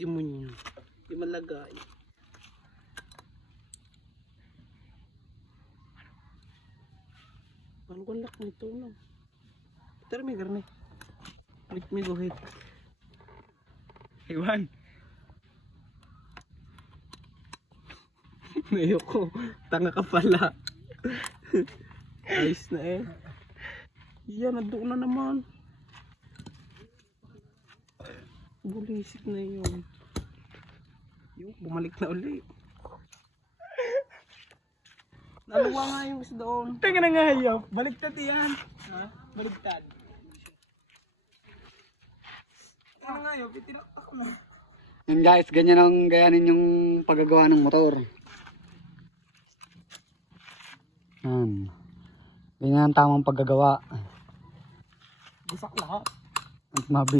Di mo yun. Di malagay. Ano ko lak nito no? Pero may garni. Let me go ahead. Iwan. Ayoko. Tanga ka pala. Ayos na eh. Yan, nandoon na naman. Bulisik na yun. Yung bumalik na uli. Naluwa nga yung isa doon. Teka na nga yun. Baliktad yan. Ha? Baliktad. Ano nga yun? Pitinakpak mo. Yun guys, ganyan ang gayanin yung paggagawa ng motor. Yan. Ganyan ang tamang paggagawa. Gusak lahat. At mabilis.